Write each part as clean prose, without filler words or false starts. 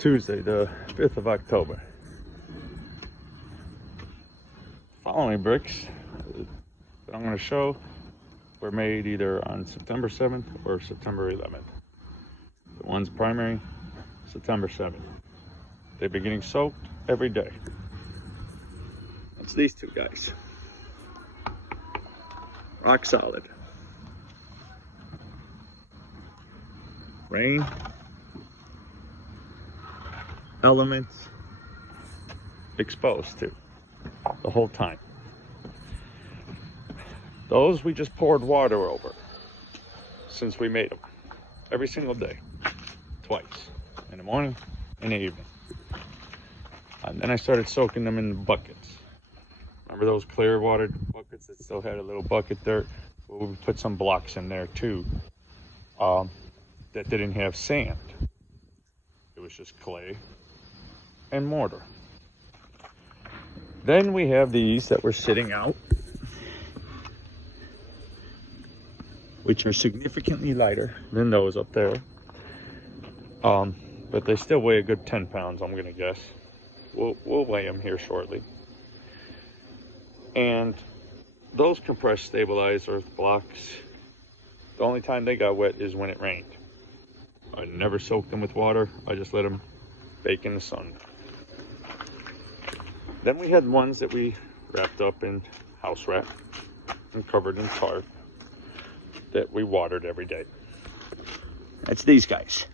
Tuesday, the 5th of October. Following bricks that I'm going to show were made either on September 7th or September 11th. The one's primary, September 7th. They've been getting soaked every day. It's these two guys. Rock solid. Rain, elements, exposed to the whole time. Those we just poured water over since we made them. Every single day. Twice. In the morning and the evening. And then I started soaking them in the buckets. Remember those clear water buckets that still had a little bucket dirt? Well, we put some blocks in there too that didn't have sand. It was just clay and mortar. Then we have these that were sitting out, which are significantly lighter than those up there. But they still weigh a good 10 pounds, I'm gonna guess. We'll weigh them here shortly. And those compressed stabilized earth blocks, the only time they got wet is when it rained. I never soaked them with water. I just let them bake in the sun. Then we had ones that we wrapped up in house wrap and covered in tarp that we watered every day. That's these guys.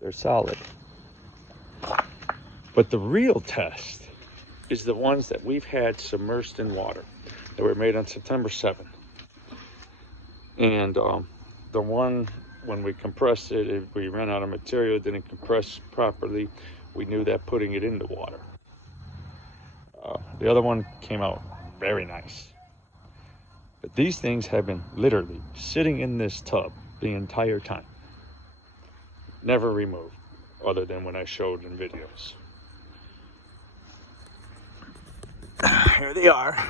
They're solid. But the real test is the ones that we've had submerged in water that were made on September 7th. And the one, when we compressed it, we ran out of material, didn't compress properly. We knew that putting it in the water. The other one came out very nice. But these things have been literally sitting in this tub the entire time. Never removed, other than when I showed in videos. Here they are.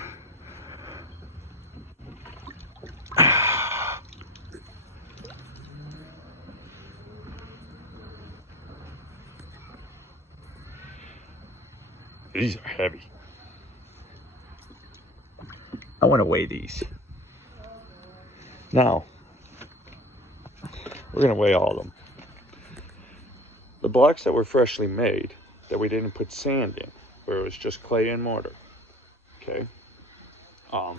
These are heavy. I want to weigh these. Now, we're going to weigh all of them. The blocks that were freshly made, that we didn't put sand in, where it was just clay and mortar. Okay. I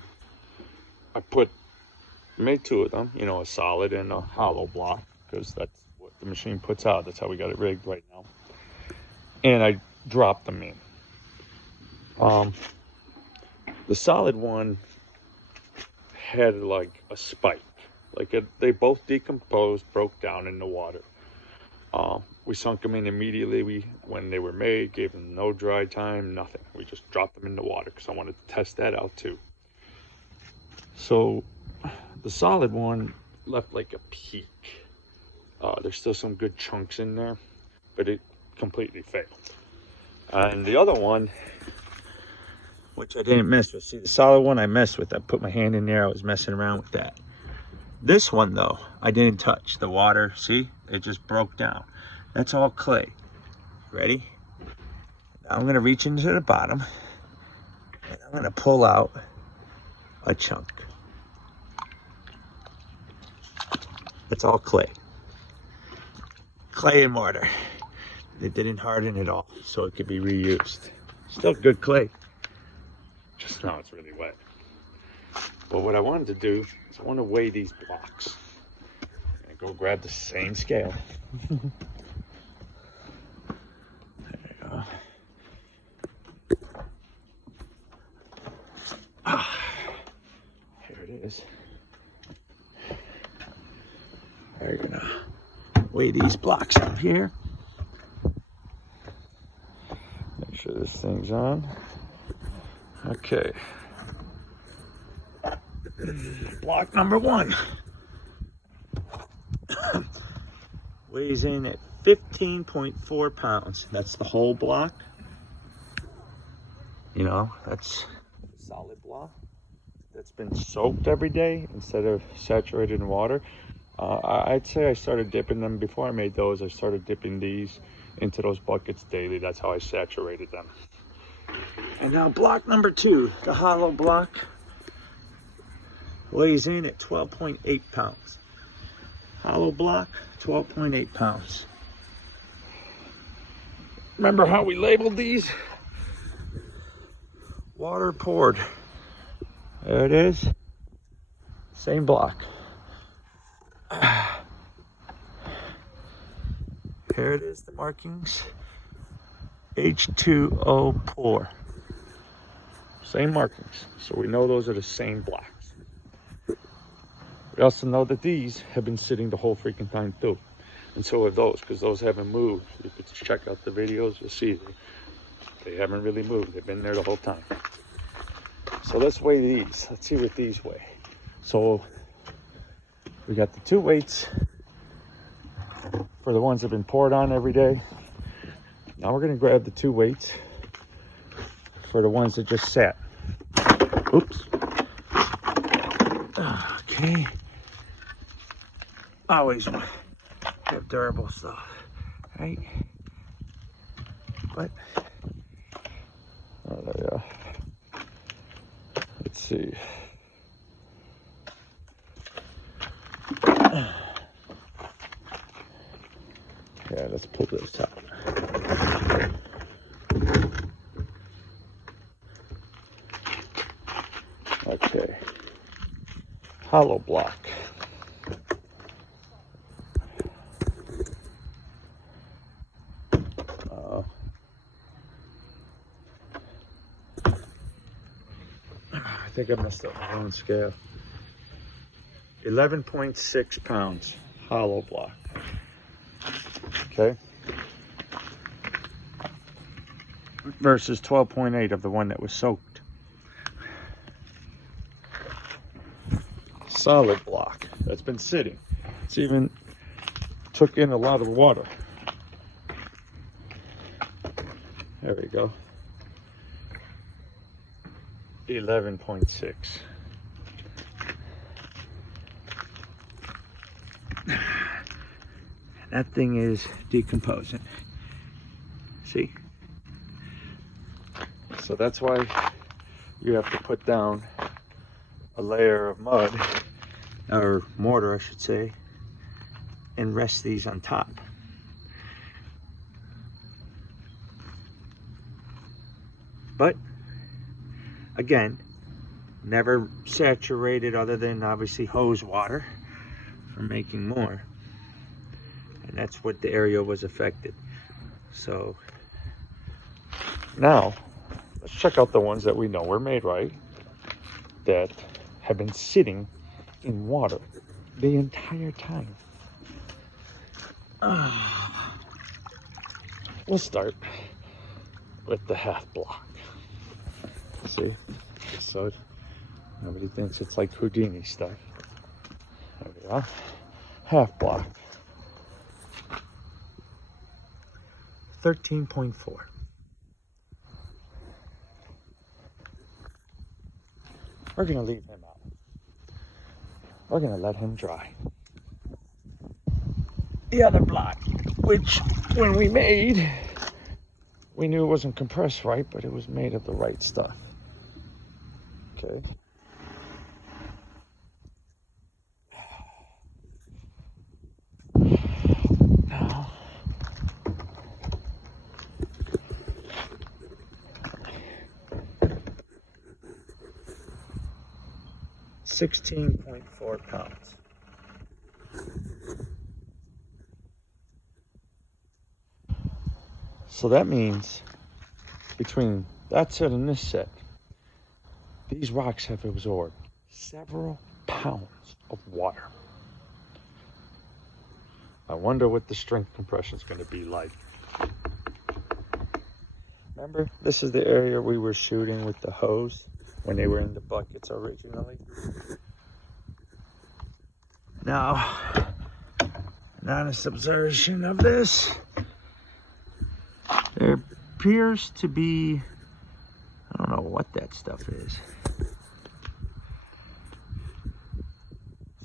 made two of them, a solid and a hollow block, because that's what the machine puts out. That's how we got it rigged right now. And I dropped them in. The solid one had like a spike, they both decomposed, broke down in the water. We sunk them in immediately when they were made, gave them no dry time, nothing. We just dropped them in the water because I wanted to test that out too. So the solid one left like a peak. There's still some good chunks in there, but it completely failed. And the other one, which I didn't mess with. See, the solid one I messed with. I put my hand in there. I was messing around with that. This one, though, I didn't touch. The water, see? It just broke down. That's all clay. Ready? Now I'm going to reach into the bottom. And I'm going to pull out a chunk. It's all clay. Clay and mortar. It didn't harden at all, so it could be reused. Still good clay. Just now it's really wet. But what I wanted to do is I want to weigh these blocks. And go grab the same scale. There you go. Here it is. We're gonna weigh these blocks out here. Make sure this thing's on. Okay. Block number one weighs in at 15.4 pounds. That's the whole block. You know, that's solid block that's been soaked every day instead of saturated in water. I'd say I started dipping them before I made those. I started dipping these into those buckets daily. That's how I saturated them. And now block number 2, the hollow block, weighs in at 12.8 pounds. Hollow block, 12.8 pounds. Remember how we labeled these? Water poured. There it is. Same block. Here it is, the markings. H2O pour. Same markings. So we know those are the same blocks. We also know that these have been sitting the whole freaking time too. And so have those, because those haven't moved. You can check out the videos, you'll see they haven't really moved. They've been there the whole time. So let's weigh these. Let's see what these weigh. So we got the 2 weights for the ones that have been poured on every day. Now we're gonna grab the 2 weights for the ones that just sat. Oops. Okay. Always have durable stuff, right? But let's see. Yeah, let's pull this out. Okay. Hollow block. I think I messed up my own scale. 11.6 pounds hollow block. Okay. Versus 12.8 of the one that was soaked. Solid block that's been sitting. It's even took in a lot of water. There we go. 11.6. That thing is decomposing. See? So that's why you have to put down a layer of mud, or mortar I should say, and rest these on top. But again, never saturated other than obviously hose water for making more. And that's what the area was affected. So now let's check out the ones that we know were made right, that have been sitting in water the entire time. We'll start with the half block. See? So nobody thinks it's like Houdini stuff. There we go. Half block. 13.4. We're gonna leave him out. We're gonna let him dry. The other block, which when we made, we knew it wasn't compressed right, but it was made of the right stuff. Okay. Now, $16.4 pounds. So that means between that set and this set, these rocks have absorbed several pounds of water. I wonder what the strength compression is going to be like. Remember, this is the area we were shooting with the hose when they were in the buckets originally. Now, an honest observation of this, there appears to be, I don't know what that stuff is.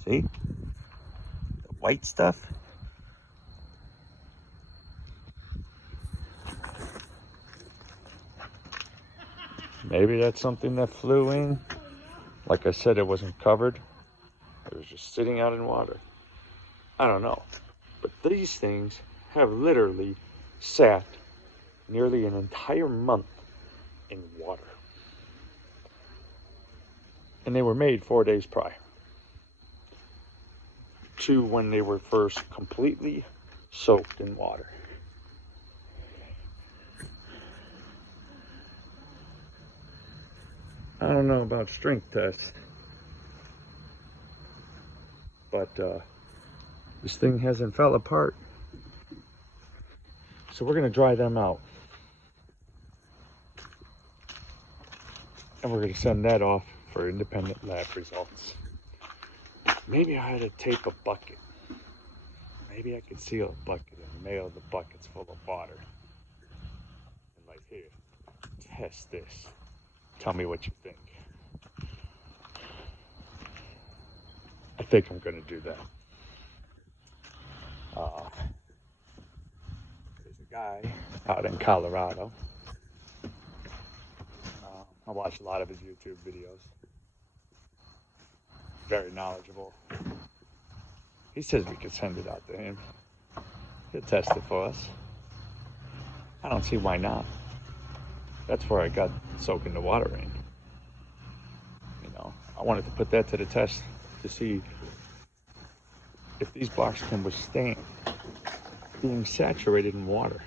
See? The white stuff? Maybe that's something that flew in. Like I said, it wasn't covered. It was just sitting out in water. I don't know. But these things have literally sat nearly an entire month in water. And they were made 4 days prior to when they were first completely soaked in water. I don't know about strength tests, but this thing hasn't fell apart. So we're gonna dry them out. And we're gonna send that off for independent lab results. Maybe I had to tape a bucket. Maybe I could seal a bucket and mail the buckets full of water. And like, here, test this. Tell me what you think. I think I'm gonna do that. There's a guy out in Colorado. I watch a lot of his YouTube videos. Very knowledgeable. He says we could send it out to him. He'll test it for us. I don't see why not. That's where I got soaking the water in. You know, I wanted to put that to the test to see if these blocks can withstand being saturated in water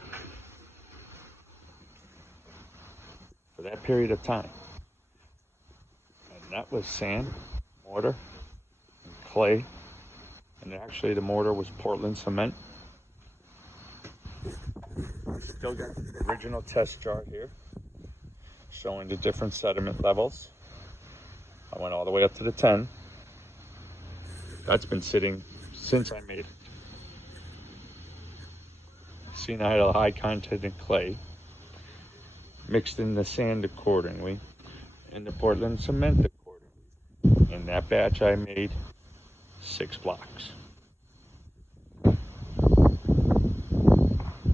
for that period of time. And that was sand, mortar, and clay. And actually the mortar was Portland cement. Still got the original test jar here showing the different sediment levels. I went all the way up to the 10. That's been sitting since I made it. Seen I had a high content in clay, mixed in the sand accordingly, and the Portland cement accordingly. In that batch I made 6 blocks.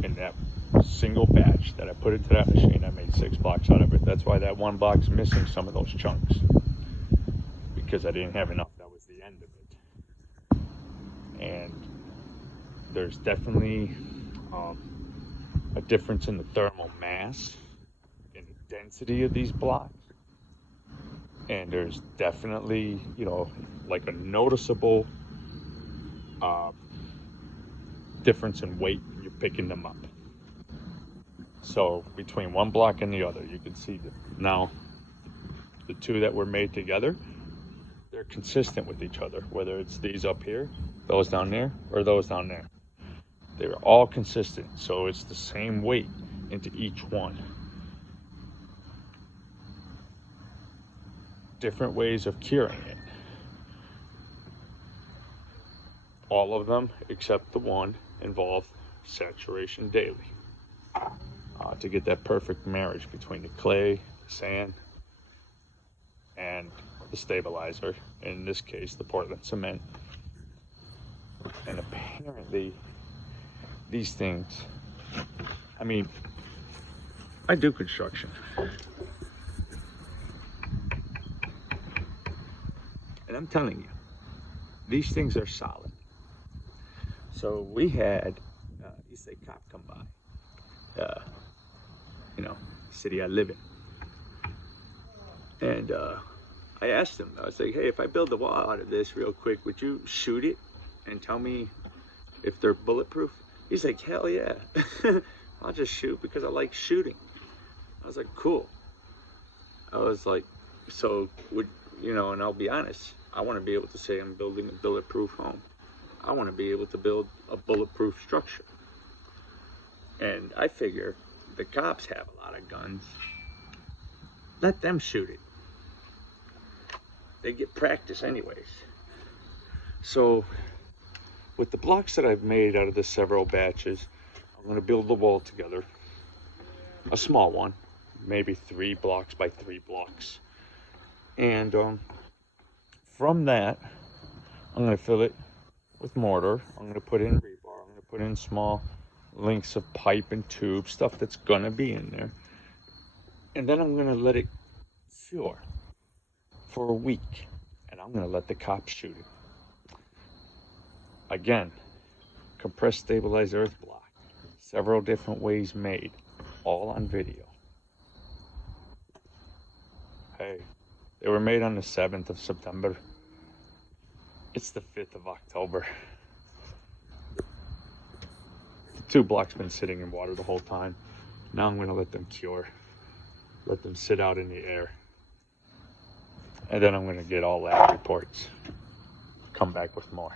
In that single batch that I put into that machine, I made 6 blocks out of it. That's why that one block's missing some of those chunks, because I didn't have enough. That was the end of it. And there's definitely a difference in the thermal mass and the density of these blocks. And there's definitely, you know, like a noticeable difference in weight when you're picking them up. So between one block and the other, you can see that now the two that were made together, they're consistent with each other, whether it's these up here, those down there, or those down there. They're all consistent, so it's the same weight into each one. Different ways of curing it. All of them, except the one, involve saturation daily to get that perfect marriage between the clay, sand, and the stabilizer, in this case the Portland cement. And apparently these things, I mean, I do construction, and I'm telling you, these things are solid. So we had East Lake Cop come by, you know, city I live in. And I asked him, I was like, hey, if I build the wall out of this real quick, would you shoot it and tell me if they're bulletproof? He's like, hell yeah. I'll just shoot because I like shooting. I was like, cool. I was like, so would, you know, and I'll be honest, I want to be able to say I'm building a bulletproof home. I want to be able to build a bulletproof structure. And I figure the cops have a lot of guns. Let them shoot it. They get practice anyways. So with the blocks that I've made out of the several batches, I'm going to build the wall together. A small one, maybe 3 blocks by 3 blocks. And from that, I'm going to fill it with mortar. I'm going to put in rebar. I'm going to put in small links of pipe and tube, stuff that's going to be in there. And then I'm going to let it cure for a week. And I'm going to let the cops shoot it. Again, compressed stabilized earth block. Several different ways made. All on video. Hey, they were made on the 7th of September. It's the 5th of October. The 2 blocks been sitting in water the whole time. Now I'm going to let them cure. Let them sit out in the air. And then I'm going to get all lab reports. Come back with more.